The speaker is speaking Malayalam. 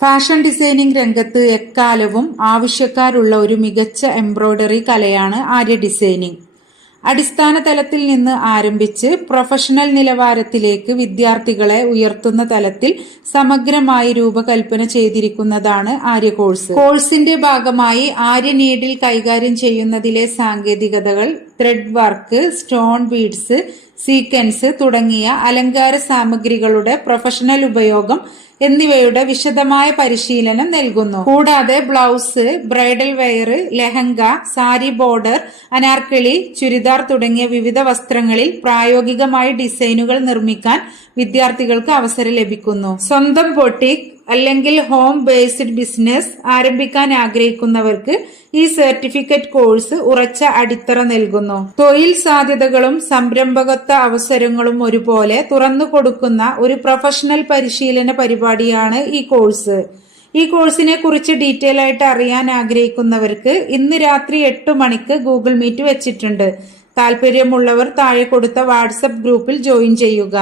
ഫാഷൻ ഡിസൈനിംഗ് രംഗത്ത് എക്കാലവും ആവശ്യക്കാരുള്ള ഒരു മികച്ച എംബ്രോയ്ഡറി കലയാണ് ആര്യ ഡിസൈനിംഗ്. അടിസ്ഥാന തലത്തിൽ നിന്ന് ആരംഭിച്ച് പ്രൊഫഷണൽ നിലവാരത്തിലേക്ക് വിദ്യാർത്ഥികളെ ഉയർത്തുന്ന തലത്തിൽ സമഗ്രമായി രൂപകൽപ്പന ചെയ്തിരിക്കുന്നതാണ് ആര്യ കോഴ്സ്. കോഴ്സിന്റെ ഭാഗമായി ആര്യ നീഡിൽ കൈകാര്യം ചെയ്യുന്നതിലെ സാങ്കേതികതകൾ, thread work, stone beads, sequence തുടങ്ങിയ അലങ്കാര സാമഗ്രികളുടെ പ്രൊഫഷണൽ ഉപയോഗം എന്നിവയുടെ വിശദമായ പരിശീലനം നൽകുന്നു. കൂടാതെ blouse, bridal wear, lehenga, sari border, anarkali, churidar തുടങ്ങിയ വിവിധ വസ്ത്രങ്ങളിൽ പ്രായോഗികമായി ഡിസൈനുകൾ നിർമ്മിക്കാൻ വിദ്യാർത്ഥികൾക്ക് അവസരം ലഭിക്കുന്നു. സ്വന്തം ബൊട്ടിക് അല്ലെങ്കിൽ ഹോം ബേസ്ഡ് ബിസിനസ് ആരംഭിക്കാൻ ആഗ്രഹിക്കുന്നവർക്ക് ഈ സർട്ടിഫിക്കറ്റ് കോഴ്സ് ഉറച്ച അടിത്തറ നൽകുന്നു. തൊഴിൽ സാധ്യതകളും സംരംഭകത്വ അവസരങ്ങളും ഒരുപോലെ തുറന്നു കൊടുക്കുന്ന ഒരു പ്രൊഫഷണൽ പരിശീലന പരിപാടിയാണ് ഈ കോഴ്സ്. ഈ കോഴ്സിനെ കുറിച്ച് ഡീറ്റെയിൽ ആയിട്ട് അറിയാൻ ആഗ്രഹിക്കുന്നവർക്ക് ഇന്ന് രാത്രി 8 മണിക്ക് ഗൂഗിൾ മീറ്റ് വെച്ചിട്ടുണ്ട്. താല്പര്യമുള്ളവർ താഴെ കൊടുത്ത വാട്സപ്പ് ഗ്രൂപ്പിൽ ജോയിൻ ചെയ്യുക.